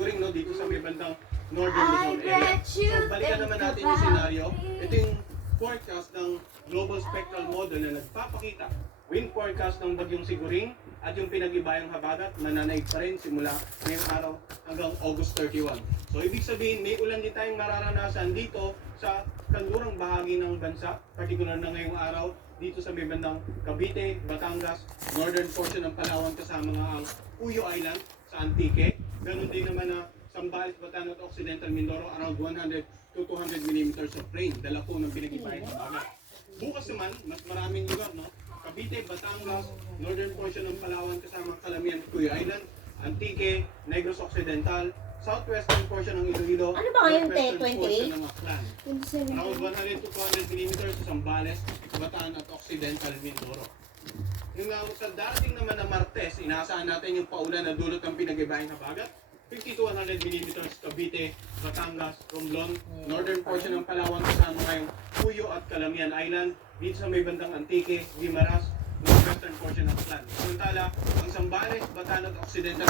Siguring, no, dito sa may bandang northern Luzon area. So, balikan naman natin yung scenario. Ito yung forecast ng Global Spectral Model na nagpapakita wind forecast ng bagyong Siguring at yung pinag-ibayang habagat mananaig pa rin simula ngayong araw hanggang August 31. So, ibig sabihin, may ulan din tayong mararanasan dito sa kanlurang bahagi ng bansa, particular na ngayong araw, dito sa may bandang Cavite, Batangas, northern portion ng Palawan kasama nga ang Puyo Island sa Antique. Ganon din naman na Zambales, Batan at Occidental Mindoro, around 100 to 200 millimeters of rain. Dala po ng pinag-ibayang habagat. Bukas naman, mas maraming lugar, no? Cavite, Batangas, northern portion ng Palawan kasama Calamian, Puyo Island, Antique, Negros Occidental, southwestern portion ng Iloilo, ano ba ngayon, northwestern 28? portion ng Aklan. Around 100 to 200 millimeters sa Zambales, Bataan at Occidental Mindoro. Yung sa darating naman na Martes, inaasahan natin yung paulan na dulot ng pinag-ibayang habagat. 50 to 100 millimeters Cavite, Batangas, Romblon, northern portion ng Palawan kasama ngayong Puyo at Calamian Island, dito sa may bandang Antique, Guimaras, northwestern portion ng Aklan. Samantala, ang Zambales, Bataan at Occidental